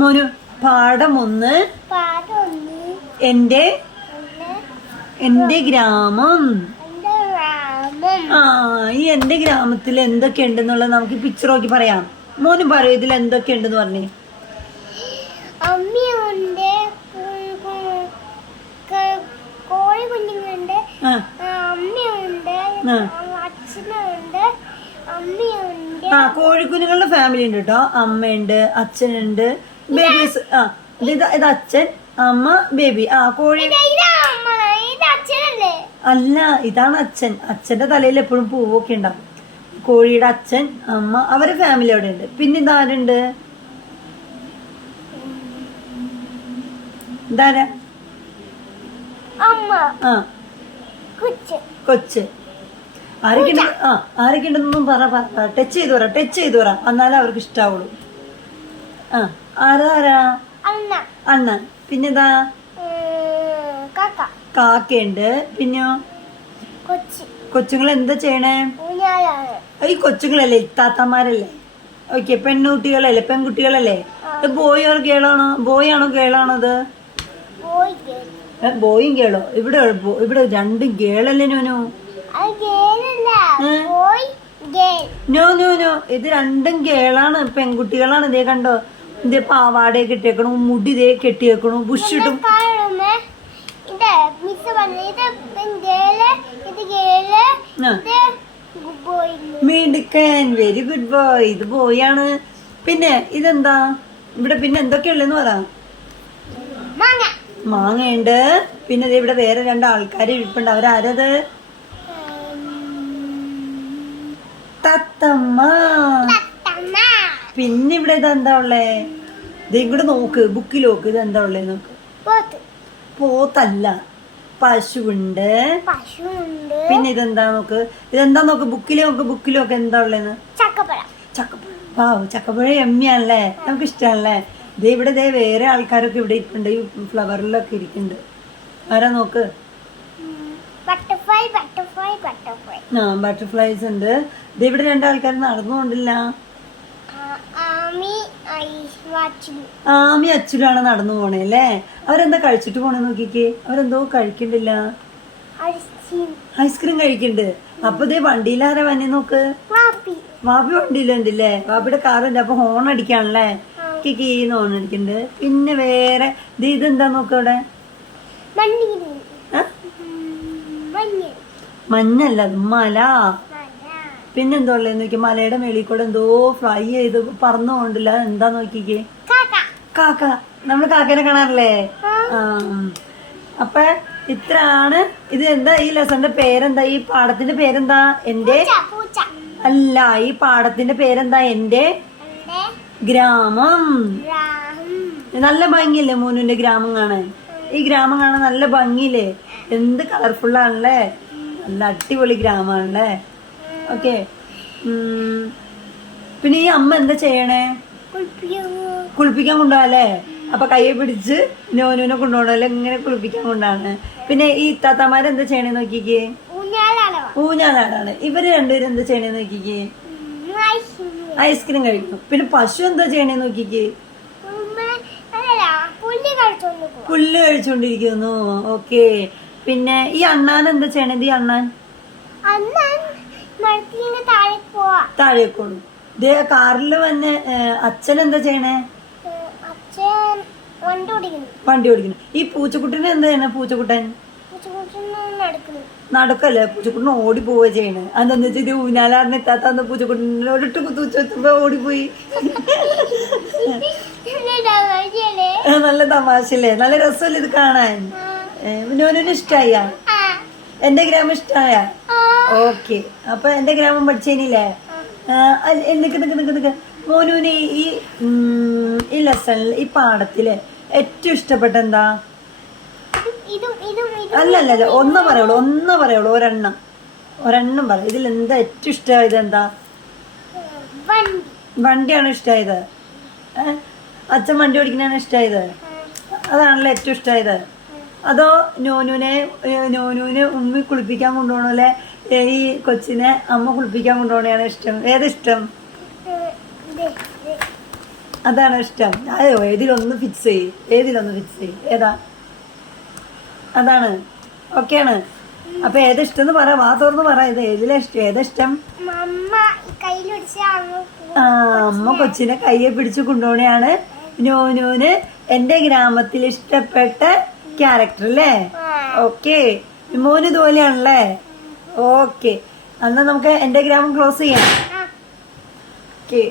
മോനു പാഠം 1 എന്റെ ഗ്രാമം. ഈ എന്റെ ഗ്രാമത്തിൽ എന്തൊക്കെ ഉണ്ടെന്നുള്ളത് നമുക്ക് പിക്ചർ നോക്കി പറയാം. മോന് പറയൂ, ഇതിൽ എന്തൊക്കെ ഉണ്ടെന്ന് പറഞ്ഞേ. അമ്മയുണ്ട്, കോഴി കുഞ്ഞുങ്ങളുണ്ട്, അമ്മയുണ്ട്, അച്ഛനുണ്ട്, അമ്മയുണ്ട്. കോഴിക്കുഞ്ഞുങ്ങളുടെ ഫാമിലി ഉണ്ട് കേട്ടോ. അമ്മയുണ്ട്, അച്ഛനുണ്ട്, ബേബീസ്. ഇത് അച്ഛൻ, അമ്മ, ബേബി. കോഴി അല്ല, ഇതാണ് അച്ഛൻ. അച്ഛന്റെ തലയിൽ എപ്പോഴും പൂവൊക്കെ ഉണ്ടാവും. കോഴിയുടെ അച്ഛൻ, അമ്മ, അവരെ ഫാമിലി അവിടെ ഉണ്ട്. പിന്നെ ഇതാരുണ്ട്? ഇതാരാ? കൊച്ച്. ആരൊക്കെ ഉണ്ടെന്നൊന്നും പറ. ടച്ച് ചെയ്തു പറ എന്നാലേ അവർക്ക് ഇഷ്ടാവുള്ളൂ. ആരാ? അണ്ണൻ. പിന്നെതാ കാക്കയുണ്ട്. പിന്നെയോ കൊച്ചുങ്ങൾ എന്താ ചെയ്യണേ? ഈ കൊച്ചുങ്ങളല്ലേ, ഇത്താത്തമാരല്ലേ? ഓക്കെ, പെൺകുട്ടികളല്ലേ, പെൺകുട്ടികളല്ലേ? ബോയ് ഓർ ഗേളാണോ? ബോയ് ആണോ ഗേളാണോ? അത് ബോയും ഗേളോ? ഇവിടെ രണ്ടും ഗേളല്ലേ നോനു? നോ, ഇത് രണ്ടും ഗേളാണ്, പെൺകുട്ടികളാണ്. ഇതേ കണ്ടോ, ഇതേ പാവാടയെ കെട്ടിയേക്കണു, മുടി ഇതേ കെട്ടിയേക്കണു, ബുഷിട്ടും. മിടുക്കൻ, വെരി ഗുഡ് ബോയ്. ഇത് ബോയാണ്. പിന്നെ ഇതെന്താ? ഇവിടെ പിന്നെ എന്തൊക്കെയുള്ളെന്ന് പറ. മാങ്ങയുണ്ട്. പിന്നെ ഇവിടെ വേറെ 2 ആൾക്കാർ ഇരിപ്പുണ്ട്. അവരാരത്? തത്തമ്മ. പിന്നെ ഇവിടെ ഇതെന്താ ഉള്ളേ? ഇത് ഇങ്ങോട്ട് നോക്ക്, ബുക്കിൽ നോക്ക്. ഇതെന്താ ഉള്ളേ നോക്ക്. പോത്തല്ല, പശുവുണ്ട്. പിന്നെ ഇതെന്താ നോക്ക്, ബുക്കിൽ നോക്ക് എന്താ ഉള്ളേന്ന്. ചക്കപ്പഴം. ചക്കപ്പഴം എമ്മിയാണല്ലേ, നമുക്ക് ഇഷ്ടമാണല്ലേ. ഇവിടെ വേറെ ആൾക്കാരൊക്കെ ഇവിടെ ഇരിപ്പുണ്ട്, ഈ ഫ്ലവറിലൊക്കെ ഇരിക്കുന്നുണ്ട്. ആരാ നോക്ക്. ബട്ടർഫ്ലൈസ് ഉണ്ട്. ഇവിടെ 2 ആൾക്കാർ നടന്നുകൊണ്ടില്ല. ആമി അച്ചുലാണ് നടന്നു പോണേ അല്ലേ. അവരെന്താ കഴിച്ചിട്ട് പോണേ നോക്കിക്കേ. അവരെന്തോ കഴിക്കണ്ടില്ല, ഐസ്ക്രീം കഴിക്കണ്ട്. അപ്പൊ ഇതേ വണ്ടിയിലാരാ വന്നെ നോക്ക്. വാപ്പി വണ്ടിയിലുണ്ടല്ലേ. വാപ്പിയുടെ കാറുണ്ട്. അപ്പൊ ഹോൺ അടിക്കാണല്ലേ, കീന്ന് ഹോൺ അടിക്കണ്ട്. പിന്നെ വേറെ ഇതെന്താ നോക്ക് അവിടെ. മഞ്ഞല്ല, മല. പിന്നെന്തോ ഉള്ളേന്ന് നോക്കി. മലയുടെ മേളിൽ കൂടെ എന്തോ ഫ്ലൈ ചെയ്ത് പറന്നുകൊണ്ടില്ല. എന്താ നോക്കിക്കേ. കാക്ക. നമ്മള് കാക്കനെ കാണാറില്ലേ? അപ്പൊ ഇത്രയാണ്. ഇത് എന്താ ഈ ലെസന്റെ പേരെന്താ? ഈ പാഠത്തിന്റെ പേരെന്താ? എന്റെ അല്ല, ഈ പാഠത്തിന്റെ പേരെന്താ? എന്റെ ഗ്രാമം. നല്ല ഭംഗിയില്ലേ മോനുവിന്റെ ഗ്രാമം കാണാൻ? ഈ ഗ്രാമം കാണാൻ നല്ല ഭംഗിയില്ലേ? എന്ത് കളർഫുള്ളാണല്ലേ, നല്ല അടിപൊളി ഗ്രാമമാണല്ലേ. ഓക്കെ. പിന്നെ ഈ അമ്മ എന്താ ചെയ്യണേ? കുളിപ്പിക്കാൻ കൊണ്ടുപോകല്ലേ. അപ്പൊ കയ്യെ പിടിച്ച് നോനുവിനെ കൊണ്ടുപോകണല്ലേ, ഇങ്ങനെ കുളിപ്പിക്കാൻ കൊണ്ടാണ്. പിന്നെ ഈ ഇത്താത്തമാരെന്താ ചെയ്യണേ നോക്കിക്കേ. ഊഞ്ഞാലാടാണ്. ഇവര് രണ്ടുപേരും എന്താ ചെയ്യണേ നോക്കിക്കേ. ഐസ്ക്രീം കഴിക്കും. പിന്നെ പശു എന്താ ചെയ്യണേ നോക്കിക്കേ. പുല്ല് കഴിച്ചോണ്ടിരിക്കുന്നു. ഓക്കെ. പിന്നെ ഈ അണ്ണാൻ എന്താ ചെയ്യണത്? ഈ അണ്ണാൻ താഴേക്കോളും. ഇതേ കാറില് വന്നെ അച്ഛൻ എന്താ ചെയ്യണേ? വണ്ടി ഓടിക്കുന്നു. ഈ പൂച്ചക്കുട്ടന് എന്താ ചെയ്യണേ? പൂച്ചക്കുട്ടൻ നടക്കല്ലേ, പൂച്ചക്കുട്ടൻ ഓടി പോവുക ചെയ്യണേ. അതെന്താ വെച്ചാൽ ഇത് ഊഞ്ഞാലാറിന് എത്താത്ത പൂച്ചക്കുട്ടനോടിട്ട് കുത്തുവെച്ചപ്പോ ഓടിപ്പോയി. നല്ല തമാശല്ലേ, നല്ല രസമല്ലേ ഇത് കാണാൻ. നോനു ഇഷ്ടായ? എന്റെ ഗ്രാമം ഇഷ്ടായ? ഓക്കെ. അപ്പൊ എന്റെ ഗ്രാമം പഠിച്ചേനില്ലേ? മോനുവിന് ഈ ലെസണിൽ, ഈ പാഠത്തില് ഏറ്റവും ഇഷ്ടപ്പെട്ട എന്താ? അല്ലല്ല, ഒന്ന് പറയുള്ളൂ. ഒരെണ്ണം പറ. ഇതിൽ എന്താ ഏറ്റവും ഇഷ്ടമായത്? എന്താ? വണ്ടിയാണ് ഇഷ്ടമായത്. അച്ഛൻ വണ്ടി ഓടിക്കാനാണ് ഇഷ്ടമായത്. അതാണല്ലോ ഏറ്റവും ഇഷ്ടമായത്. അതോ നോനുവിനെ ഉമ്മി കുളിപ്പിക്കാൻ കൊണ്ടുപോകണല്ലേ, ഈ കൊച്ചിനെ അമ്മ കുളിപ്പിക്കാൻ കൊണ്ടുപോകണയാണ് ഇഷ്ടം? ഏതിഷ്ടം? അതാണ് ഇഷ്ടം. അയ്യോ, ഏതിലൊന്ന് ഫിക്സ് ചെയ്യ്, ഏതിലൊന്ന് ഫിക്സ് ചെയ്യ്. ഏതാ? അതാണ്. ഓക്കെയാണ്. അപ്പൊ ഏതാ ഇഷ്ടം എന്ന് പറ, വാ തുറന്ന് പറ. ഇത് ഏതിലാ ഇഷ്ടം? ഏതാ ഇഷ്ടം? അമ്മ കൊച്ചിനെ കയ്യെ പിടിച്ച് കൊണ്ടുപോണെയാണ് നോനൂന് എന്റെ ഗ്രാമത്തിൽ ഇഷ്ടപ്പെട്ട ക്യാരക്ടർ അല്ലേ? ഓക്കെ, മോന് ഇതുപോലെയാണല്ലേ? ഓക്കെ, എന്നാ നമുക്ക് എന്റെ ഗ്രാമം ക്ലോസ് ചെയ്യാം. ഓക്കെ.